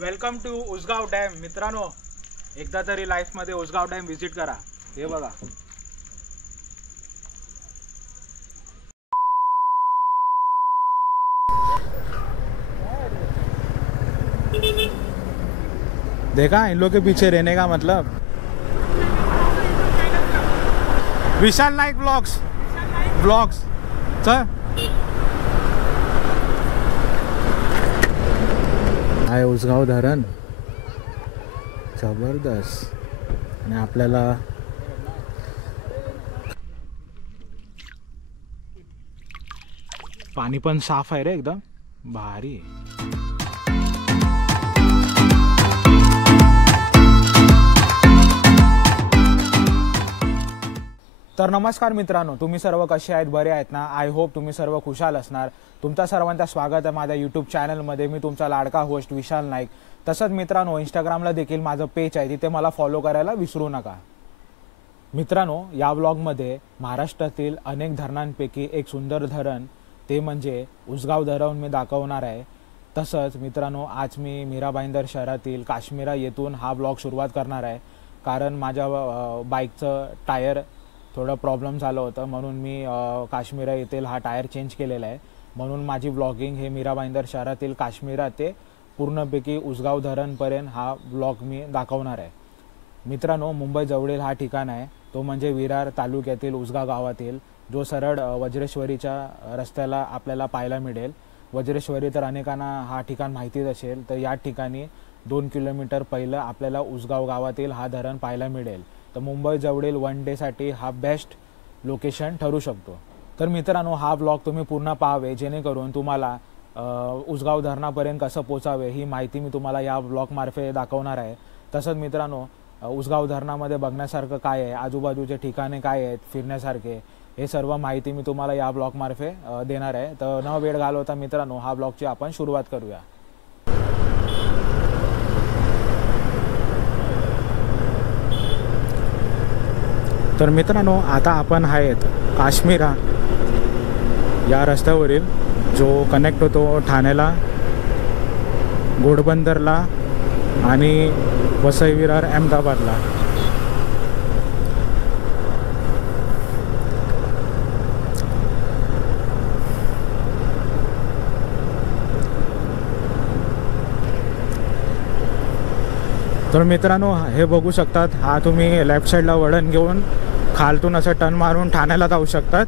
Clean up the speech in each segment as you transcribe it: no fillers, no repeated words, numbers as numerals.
Welcome to Usgaon dam. मित्रांनो, एकदा तरी लाईफमध्ये उसगाव डॅम व्हिजिट करा. हे बघा, देखा इन लोग के पीछे रहने का मतलब. विशाल नाईक ब्लॉग्स ब्लॉग्स चल. आहे उसगाव धरण, जबरदस्त. आणि आपल्याला पाणी पण साफ आहे रे, एकदम भारी. तर नमस्कार मित्रांनो, तुम्ही सर्व कसे आहेत? बरे आहेत ना? आय होप तुम्ही सर्व खुशाल असणार. तुमचा सर्वांचं स्वागत आहे माझ्या यूट्यूब चॅनलमध्ये. मी तुमचा लाडका होस्ट विशाल नाईक. तसंच मित्रांनो, इंस्टाग्रामला देखील माझं पेज आहे, तिथे मला फॉलो करायला विसरू नका. मित्रांनो, या ब्लॉगमध्ये महाराष्ट्रातील अनेक धरणांपैकी एक सुंदर धरण, ते म्हणजे उसगाव धरण मी दाखवणार आहे. तसंच मित्रांनो, आज मी मीरा भाईंदर शहरातील काश्मीरा येथून हा ब्लॉग सुरुवात करणार आहे. कारण माझ्या बाईकचं टायर थोडं प्रॉब्लेम झालं होतं, म्हणून मी काश्मीरा येथील हा टायर चेंज केलेला आहे. म्हणून माझी ब्लॉगिंग हे मीरा भाईंदर शहरातील काश्मीरा ते पूर्णपैकी उसगाव धरणपर्यंत हा ब्लॉग मी दाखवणार आहे. मित्रांनो, मुंबईजवळील हा ठिकाण आहे, तो म्हणजे विरार तालुक्यातील उसगाव गावातील, जो सरळ वज्रेश्वरीच्या रस्त्याला आपल्याला पाहायला मिळेल. वज्रेश्वरी तर अनेकांना हा ठिकाण माहितीच असेल. तर या ठिकाणी 2 किलोमीटर पहिलं आपल्याला उसगाव गावातील हा धरण पाहायला मिळेल. तर मुंबईजवळील वन डेसाठी हा बेस्ट लोकेशन ठरू शकतो. तर मित्रांनो, हा ब्लॉग तुम्ही पूर्ण पाहावे, जेणेकरून तुम्हाला उसगाव धरणापर्यंत कसं पोचावे ही माहिती मी तुम्हाला या ब्लॉगमार्फे दाखवणार आहे. तसंच मित्रांनो, उसगाव धरणामध्ये बघण्यासारखं काय आहे, आजूबाजूचे ठिकाणे काय आहेत फिरण्यासारखे, हे सर्व माहिती मी तुम्हाला या ब्लॉगमार्फे देणार आहे. तर न वेळ घालवता मित्रांनो, हा ब्लॉगची आपण सुरुवात करूया. तर मित्रांनो, आता आपण आहेत काश्मीरा या रस्त्यावरील, जो कनेक्ट होतो ठाण्याला, घोडबंदरला आणि वसई विरार अहमदाबादला. तर मित्रांनो, हे बघू शकतात, हा तुम्ही लेफ्ट साईडला वळण घेऊन खालतून असं टर्न मारून ठाण्याला जाऊ शकतात.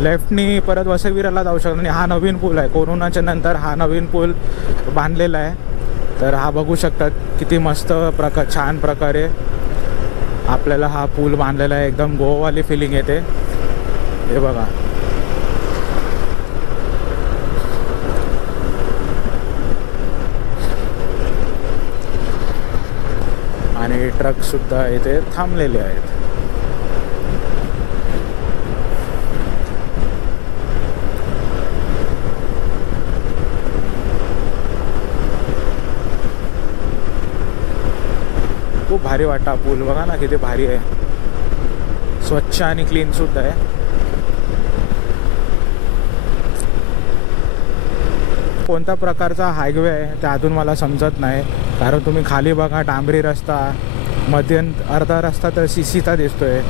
लेफ्टनी परत वसई विरारला जाऊ शकतात. आणि हा नवीन पूल आहे, कोरोनाच्या नंतर हा नवीन पूल बांधलेला आहे. तर हा बघू शकतात किती मस्त छान प्रकारे आपल्याला हा पूल बांधलेला आहे. एकदम गोवावाली फिलिंग येते. हे बघा, आणि ट्रक सुद्धा इथे थांबलेले आहेत. खूप भारी वाटतं पूल, बघा ना किती भारी आहे, स्वच्छ आणि क्लीन सुद्धा आहे. कोणत्या प्रकारचा हायवे आहे त्यातून मला समजत नाही, कारण तुम्ही खाली बघा डांबरी रस्ता, मध्ये अर्धा रस्ता तर सीसीचा दिसतोय.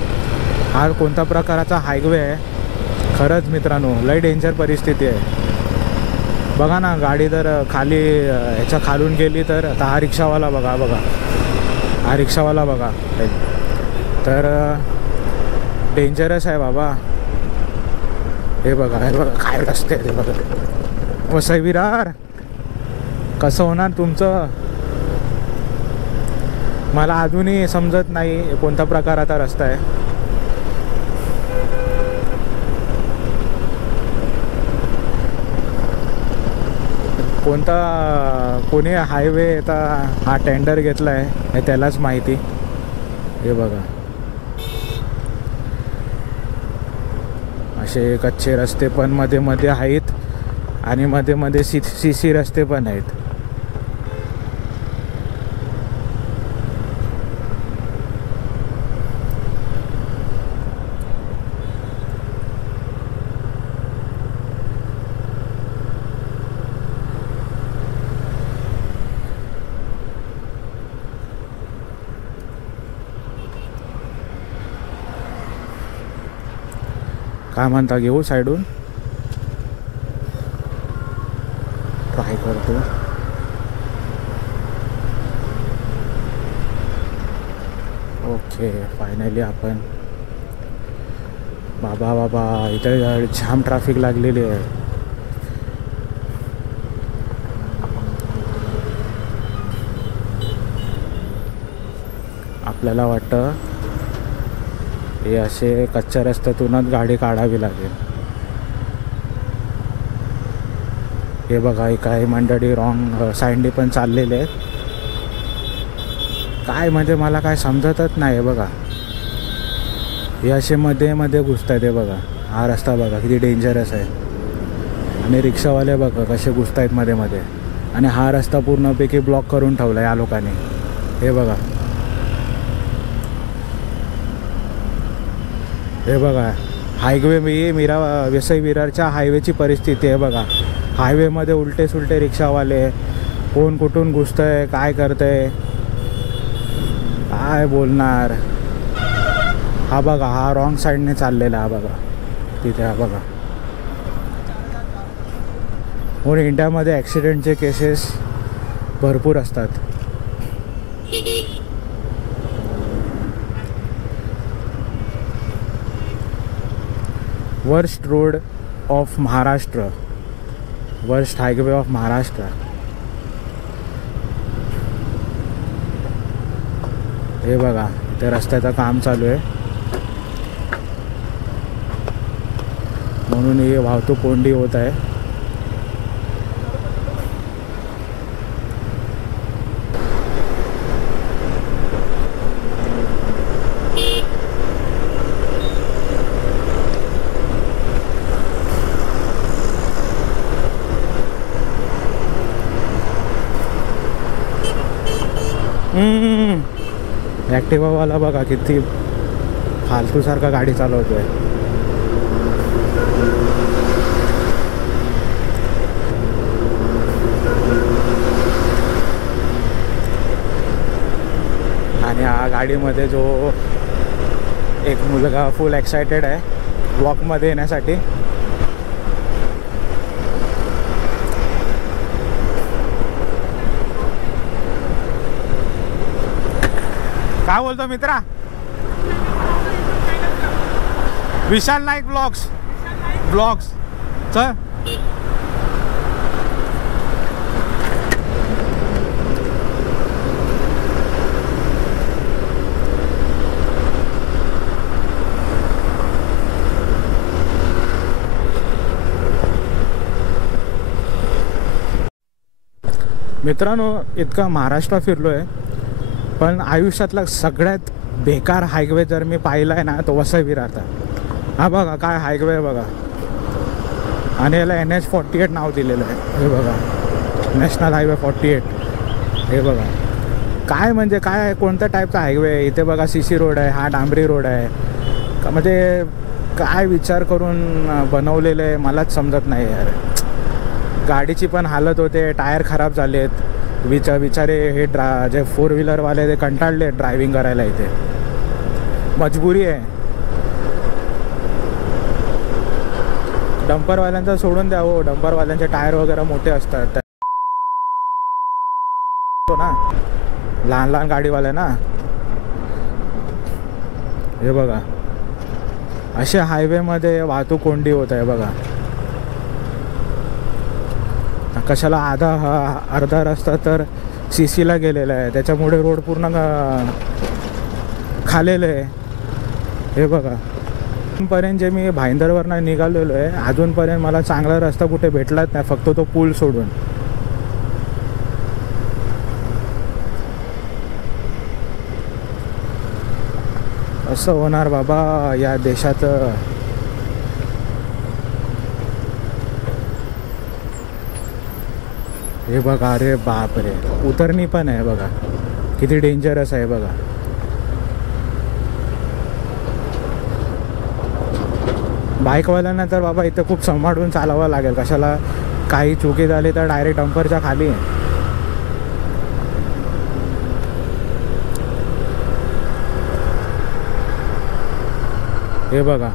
हा कोणत्या प्रकारचा हायवे आहे खरंच मित्रांनो, लय डेंजर परिस्थिती आहे. बघा ना, गाडी तर खाली ह्याच्या खालून गेली तर आता हा रिक्षावाला बघा, हा रिक्षावाला बघा, तर डेंजरस आहे बाबा. हे बघा काय रस्ते आहे ते बघा. वसई विरार कसं होणार तुमचं, मला अजूनही समजत नाही कोणत्या प्रकाराचा रस्ता आहे. कोणी हायवे आता हा टेंडर घेतला आहे हे त्यालाच माहिती. हे बघा, असे कच्चे रस्ते पण मध्ये मध्ये आहेत आणि मध्ये मध्ये सीसी रस्ते पण आहेत. काय म्हणता, घेऊ साईडून? ट्राय करतो. ओके, फायनली आपण. बाबा इथे जाम ट्रॅफिक लागलेली आहे. आपल्याला वाटतं हे असे कच्च्या रस्त्यातूनच गाडी काढावी लागेल. हे बघा, काही मंडळी रॉंग साईडने पण चाललेले आहेत. काय म्हणजे मला काय समजतच नाही. बघा, हे असे मध्ये मध्ये घुसत आहेत. हे बघा, हा रस्ता बघा किती डेंजरस आहे. आणि रिक्षावाले बघा कसे घुसत आहेत मध्ये मध्ये. आणि हा रस्ता पूर्णपैकी ब्लॉक करून ठेवला या लोकांनी. हे बघा, हे बघा, हायवे वसई विरारच्या हायवेची परिस्थिती आहे. बघा, हायवेमध्ये उलटे सुलटे रिक्षावाले, कोण कुठून घुसतंय, काय करतंय, काय बोलणार. हा बघा, हा रॉंग साईडने चाललेला. हा बघा तिथे, हा बघा. म्हणून इंडियामध्ये ॲक्सिडेंटचे केसेस भरपूर असतात. Worst road of Maharashtra, worst highway of Maharashtra. हे बघा, इथे रस्त्याचं काम चालू आहे म्हणून ही वाहतूक कोंडी होत आहे. ॲक्टिवावाला बघा किती फालतूसारखा गाडी चालवतोय. आणि या गाडीमध्ये जो एक मुलगा फुल एक्सायटेड आहे ब्लॉकमध्ये येण्यासाठी. काय बोलतो मित्रा? विशाल नाईक ब्लॉग्स चल. मित्रांनो, इतका महाराष्ट्र फिरलो आहे, पण आयुष्यातला सगळ्यात बेकार हायवे जर मी पाहिला आहे ना तो वसई विरारचा. हा बघा काय हायवे बघा. आणि याला NH48 नाव दिलेलं आहे. हे बघा, नॅशनल हायवे 48. हे बघा काय म्हणजे काय, कोणत्या टाईपचा हायवे आहे. इथे बघा CC रोड आहे, हा डांबरी रोड आहे. म्हणजे काय विचार करून बनवलेलं आहे मलाच समजत नाही यार. गाडीची पण हालत होते, टायर खराब झालेत. बिचारे हे जे 4 व्हीलरवाले ते कंटाळले ड्रायव्हिंग करायला. इथे मजबुरी आहे. डंपरवाल्यांचं सोडून द्या हो, डंपरवाल्यांचे टायर वगैरे मोठे असतात ना, लहान लहान गाडीवाले ना. हे बघा, अशा हायवेमध्ये वाहतूक कोंडी होत आहे. बघा कशाला अर्धा रस्ता तर CCला गेलेला आहे, त्याच्यामुळे रोड पूर्ण खालेलं आहे. हे बघा, अजूनपर्यंत जे मी भाईंदरवरनं निघालेलो आहे अजूनपर्यंत मला चांगला रस्ता कुठे भेटलाच नाही, फक्त तो पूल सोडून. असं होणार बाबा या देशात. हे बघा, अरे बाप रे, उतरणी पण आहे बघा, किती डेंजरस आहे बघा. बाईकवाल्यांना तर बाबा इथं खूप सांभाळून चालवावं लागेल. कशाला काही चुकी झाली तर डायरेक्ट डंपरच्या खाली. हे बघा,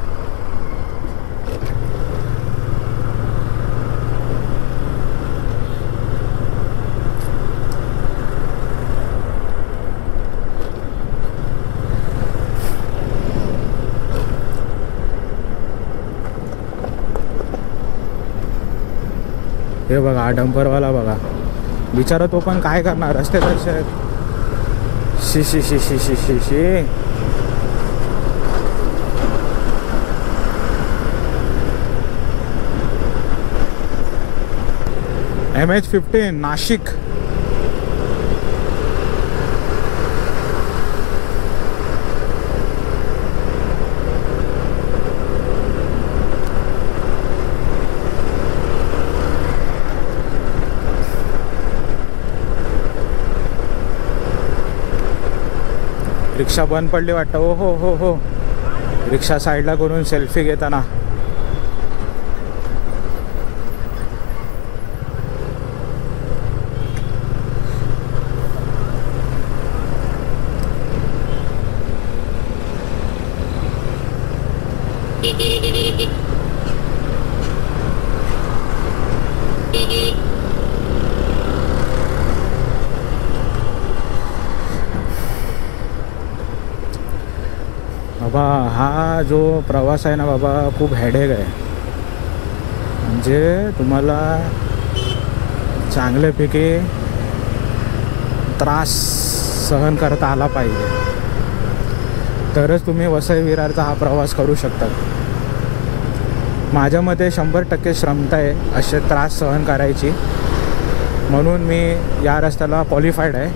हे बघा हा डंपरवाला बघा, बिचारा तो पण काय करणार, रस्ते कसे आहेत. शी शी शी शी शी शी शी. MH15 नाशिक. रिक्षा बंद पडली वाटतं. हो हो हो हो, रिक्षा साईडला करून सेल्फी घेताना. बाबा हा जो प्रवास आहे ना बाबा, खूप हेडेक आहे. म्हणजे तुम्हाला चांगल्यापैकी त्रास सहन करता आला पाहिजे, तरच तुम्ही वसई विरारचा हा प्रवास करू शकता. माझ्या मते 100% क्षमता आहे असे त्रास सहन करायची, म्हणून मी या रस्त्याला क्वालिफाईड आहे.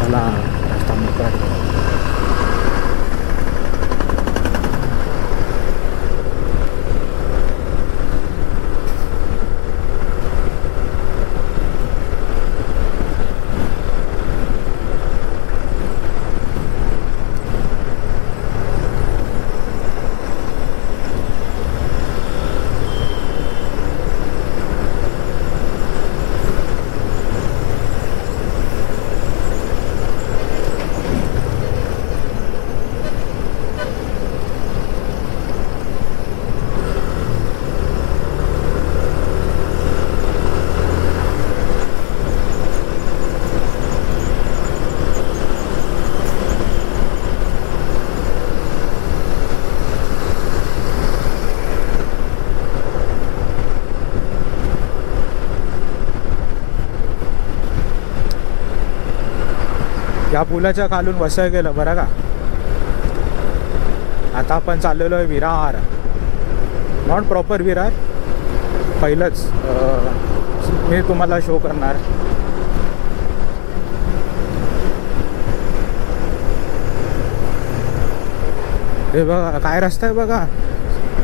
चला रस्ता मोकळा. या पुलाच्या खालून वसई गेलं बरं का. आता आपण चाललेलो आहे विरार, नॉट प्रॉपर विरार. पहिलंच मी तुम्हाला शो करणार. हे बघा काय रस्ता आहे बघा,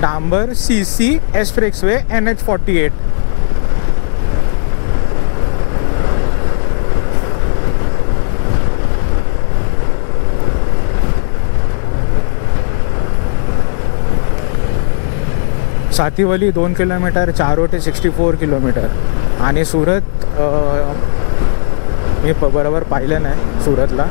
डांबर CC expressway NH48. Satiwali 2 kilometre, Charoti 64 kilometre. आणि सुरत मी बरोबर पाहिलं नाही सुरतला.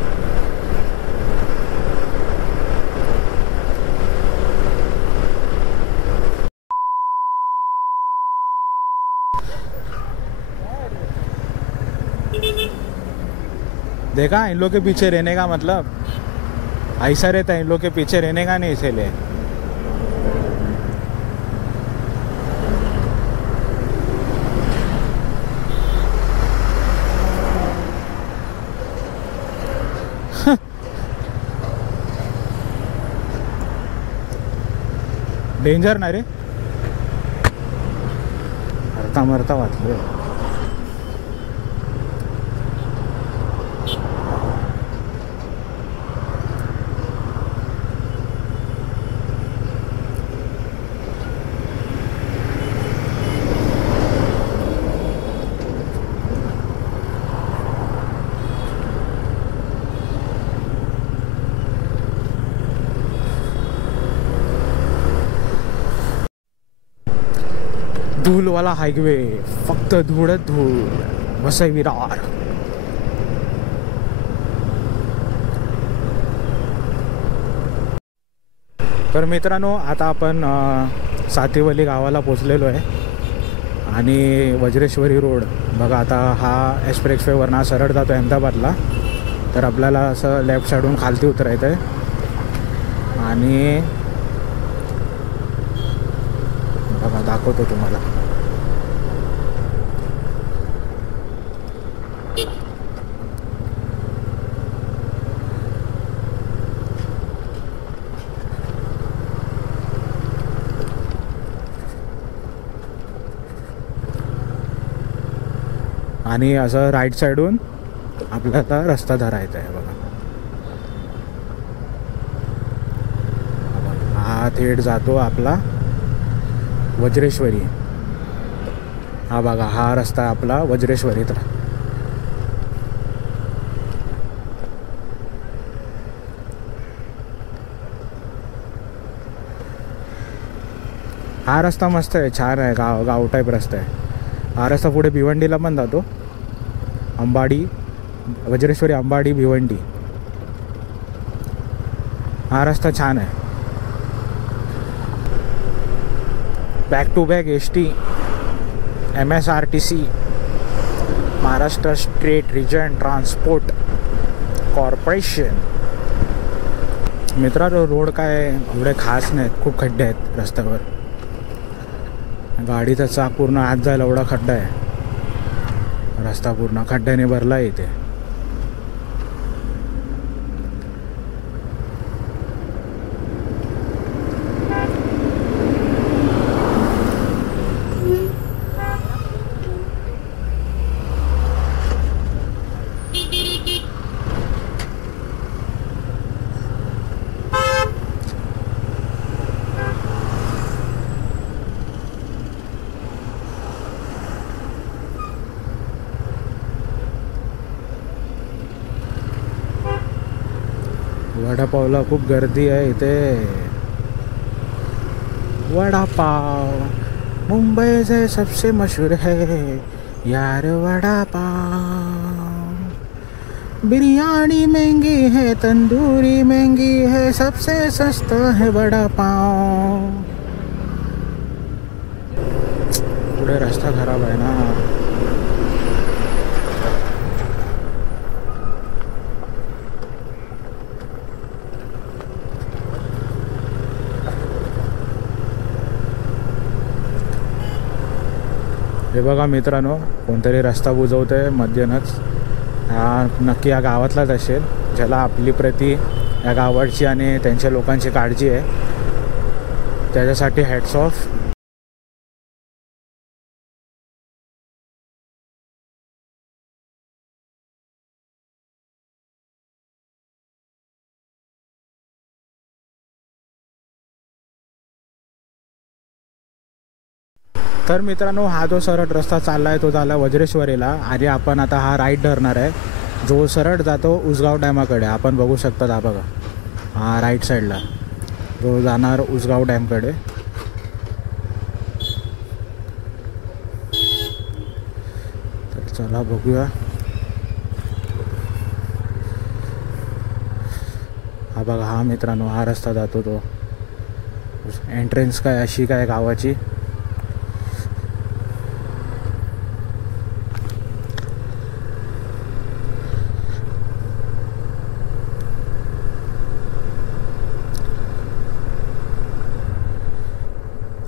देखा इन लोग के पीछे रहने का मतलब ऐसा रहता है, इन लोग के पीछे रहने का नहीं, इसीलिए. डेंजर ना रे, मरता मरता वाचलो. धूलवाला हायवे, फक्त धूळच धूळ. वसई विरार. तर मित्रांनो आता आपण सातीवली गावाला पोचलेलो आहे. आणि वज्रेश्वरी रोड बघा, आता हा एक्सप्रेसवेवरनं सरळ जातो अहमदाबादला. तर आपल्याला असं लेफ्ट साईडहून खालती उतरायचं आहे. आणि बघा दाखवतो तुम्हाला. आणि असं राईट साईडून आपल्याला आता रस्ता धरायचा आहे बघा. हा थेट जातो आपला वज्रेश्वरी. हा बघा, हा रस्ता आहे आपला वज्रेश्वरीत. हा रस्ता मस्त आहे, छान आहे, गाव टाईप रस्ता आहे. हा रस्ता पुढे भिवंडीला पण जातो. अंबाडी, वज्रेश्वरी, अंबाडी, भिवंडी. हा रस्ता छान आहे. Back to back ST, MSRTC, Maharashtra state region transport corporation. मित्रांनो, रोड काय एवढे खास नाहीत, खूप खड्डे आहेत रस्त्यावर. गाडीचा चाक पूर्ण आत जायला एवढा खड्डा आहे. रस्ता पूर्ण खड्ड्याने भरला इथे. वडापावला खूप गर्दी आहे इथे. वडापाव मुंबई से सबसे मशहूर है यार वडापाव. बिरयानी महंगी है, तंदूरी महंगी है, सबसे सस्ता है वडापाव. पुढे रस्ता खराब आहे ना. हे बघा मित्रांनो, कोणतरी रस्ता बुजवतोय मध्यनच. हा नक्की या गावातलाच असेल, ज्याला आपली प्रति या गावाची आणि त्यांच्या लोकांची काळजी आहे. त्याच्यासाठी हॅट्स ऑफ. तर मित्रांनो, हा जो सरळ रस्ता चालला आहे तो झाला वज्रेश्वरीला. आणि आपण आता हा राईट धरणार आहे, जो सरळ जातो उसगाव डॅमाकडे. आपण बघू शकता, हा बघा, हा राईट साईडला जो जाणार उसगाव डॅमकडे. तर चला बघूया. हा बघा, हा मित्रांनो, हा रस्ता जातो तो एंट्रन्स काय अशी काय गावाची.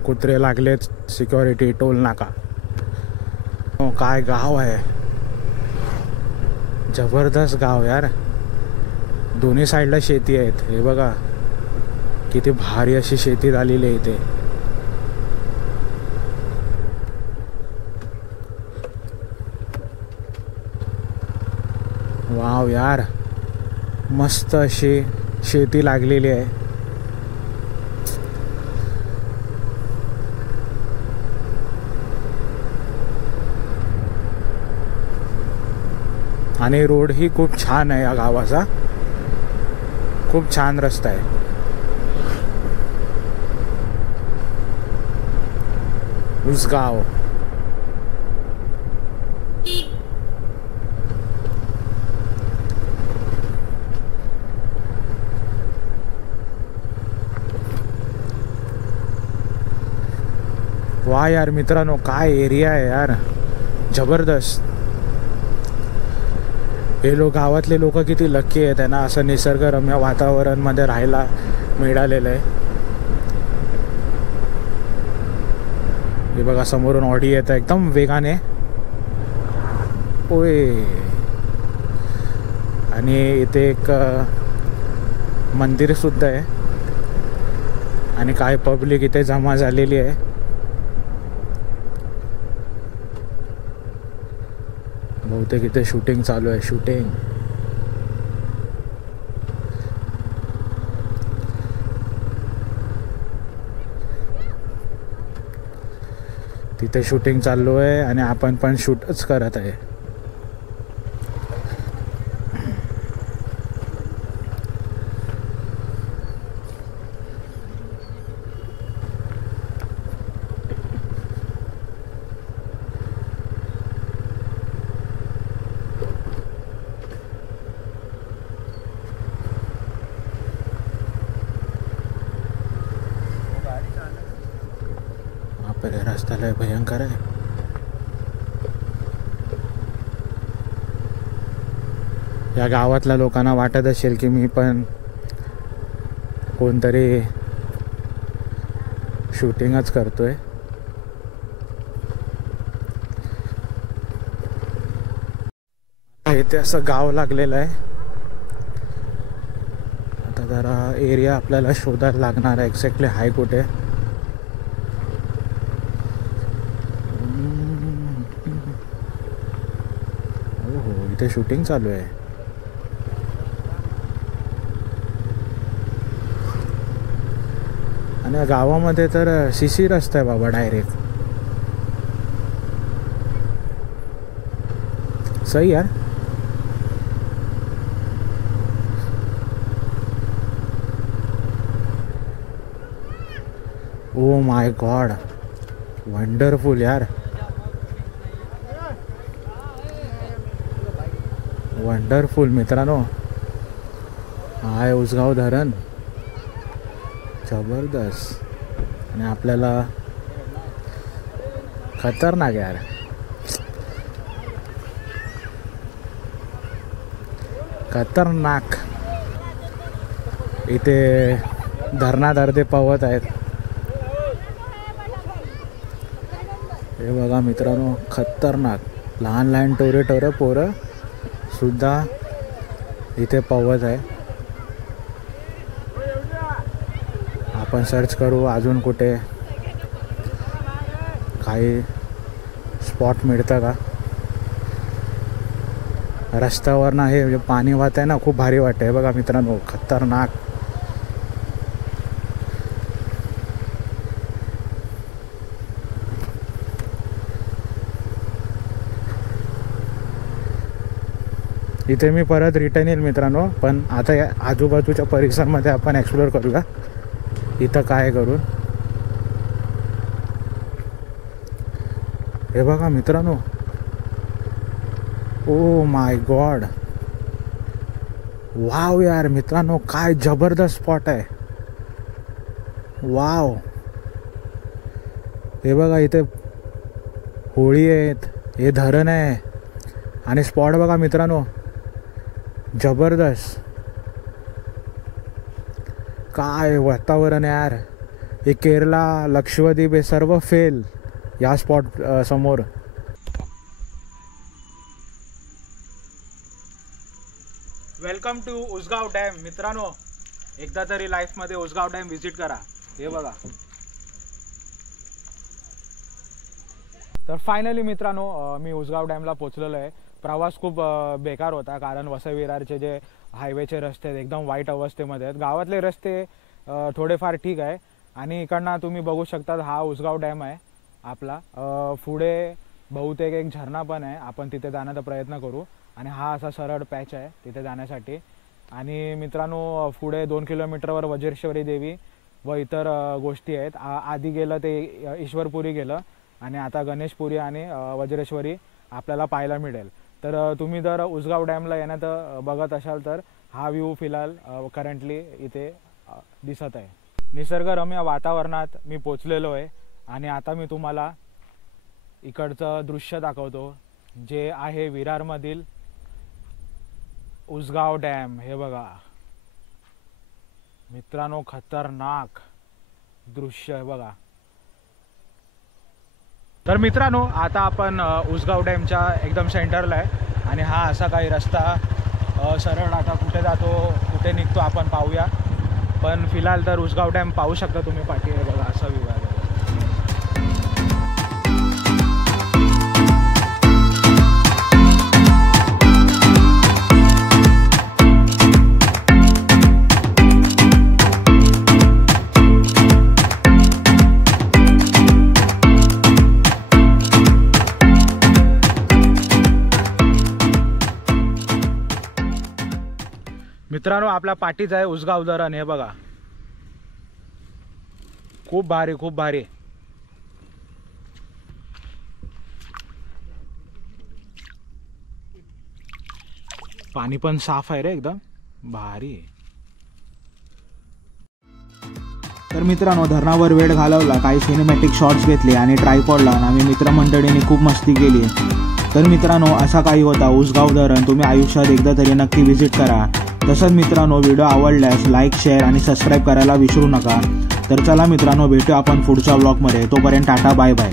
कुत्रे लागलेत, सिक्युरिटी, टोल नाका. काय गाव आहे, जबरदस्त गाव यार. दोन्ही साईडला शेती आहेत. हे बघा किती भारी अशी शेती झालेली आहे इथे. वाव यार, मस्त अशी शेती लागलेली आहे. आणि रोड ही खूप छान आहे या गावाचा. खूप छान रस्ता आहे. उसगाव. वा यार मित्रांनो, काय एरिया आहे यार, जबरदस्त. हे गावातले लोक किती लकी आहे, त्यांना असं निसर्गरम्य वातावरणमध्ये राहायला मिळालेलं आहे. हे बघा समोरून ऑडी येतं एकदम वेगाने. ओय. आणि इथे एक मंदिर सुद्धा आहे आणि काय पब्लिक इथे जमा झालेली आहे. बहुतेक इथे शूटिंग चालू आहे. शूटिंग तिथे शूटिंग चालू आहे आणि आपण पण शूटच करत आहे. रस्ता लय भयंकर आहे. या गावातल्या लोकांना वाटत असेल की मी पण कोणतरी शूटिंगच करतोय. इथे असं गाव लागलेलं आहे. आता जरा एरिया आपल्याला शोधायला लागणार आहे एक्झॅक्टली हाय कुठे. इथे शूटिंग चालू आहे. आणि गावामध्ये तर सीसी रस्ता आहे बाबा डायरेक्ट. सही यार. ओ माय गॉड, वंडरफुल यार, वंडरफुल मित्रांनो. हाय उसगाव धरण, जबरदस्त. आणि आपल्याला खतरनाक यार. खतरनाक. इथे धरणात अर्धे पवत आहेत. हे बघा मित्रांनो, खतरनाक. लहान लहान टोरे पोरं सुद्धा इथे पवत आहे. आपण सर्च करू अजून कुठे काही स्पॉट मिळतं का. रस्त्यावर ना हे पाणी वाहत आहे ना, खूप भारी वाटतं आहे बघा मित्रांनो, खतरनाक. इथे मी परत रिटर्न येईल मित्रांनो. पण आता या आजूबाजूच्या परिसरामध्ये आपण एक्सप्लोर करूया इथं काय करून. हे बघा मित्रांनो, ओ माय गॉड, वाव यार मित्रांनो, काय जबरदस्त स्पॉट आहे. वाव. हे बघा इथे होळी आहेत, हे धरण आहे आणि स्पॉट बघा मित्रांनो, जबरदस्त. काय वातावरण यार. हे केरला, लक्षद्वीप हे सर्व फेल या स्पॉट समोर. वेलकम टू उसगाव डॅम मित्रांनो. एकदा तरी लाईफमध्ये उसगाव डॅम व्हिजिट करा. हे बघा. तर फायनली मित्रांनो मी उसगाव डॅमला पोचलेलो आहे. प्रवास खूप बेकार होता, कारण वसई विरारचे जे हायवेचे रस्ते आहेत एकदम वाईट अवस्थेमध्ये आहेत. गावातले रस्ते थोडेफार ठीक आहे. आणि इकडनं तुम्ही बघू शकता हा उसगाव डॅम आहे आपला. पुढे बहुतेक एक झरणा पण आहे, आपण तिथे जाण्याचा प्रयत्न करू. आणि हा असा सरळ पॅच आहे तिथे जाण्यासाठी. आणि मित्रांनो पुढे 2 किलोमीटरवर वज्रेश्वरी देवी व इतर गोष्टी आहेत. आधी गेलं ते ईश्वरपुरी गेलं आणि आता गणेशपुरी आणि वज्रेश्वरी आपल्याला पाहायला मिळेल. तर तुम्ही जर उसगाव डॅमला येण्यात बघत असाल तर हा व्ह्यू फिलहाल करंटली इथे दिसत आहे. निसर्गरम्य वातावरणात मी पोचलेलो आहे आणि आता मी तुम्हाला इकडचं दृश्य दाखवतो जे आहे विरारमधील उसगाव डॅम. हे बघा मित्रांनो, खतरनाक दृश्य आहे बघा. तर मित्रांनो आता आपण उसगाव डॅमच्या एकदम सेंटरला आहे आणि हा असा काही रस्ता सरळ आता कुठे जातो कुठे निघतो आपण पाहूया। पण फिलहाल तर उसगाव डॅम पाहू शकता तुम्ही पाठी आहे बघा असा विभाग आहे। मित्रांनो आपल्या पाठीच आहे उसगाव धरण हे बघा खूप भारी खूप भारी। पाणी पण साफ आहे रे एकदम भारी। तर मित्रांनो धरणावर वेळ घालवला काही सिनेमॅटिक शॉट्स घेतले आणि ट्रायपॉडला आम्ही मित्रमंडळींनी खूप मस्ती केली। तर मित्रांनो असा काही होता उसगाव धरण तुम्ही आयुष्यात एकदा तरी नक्की विजिट करा। तसंच मित्रांनो व्हिडिओ आवडल्यास लाईक शेअर आणि सबस्क्राईब करायला विसरू नका। तर चला मित्रांनो भेटू आपण पुढच्या व्लॉगमध्ये तोपर्यंत टाटा बाय बाय।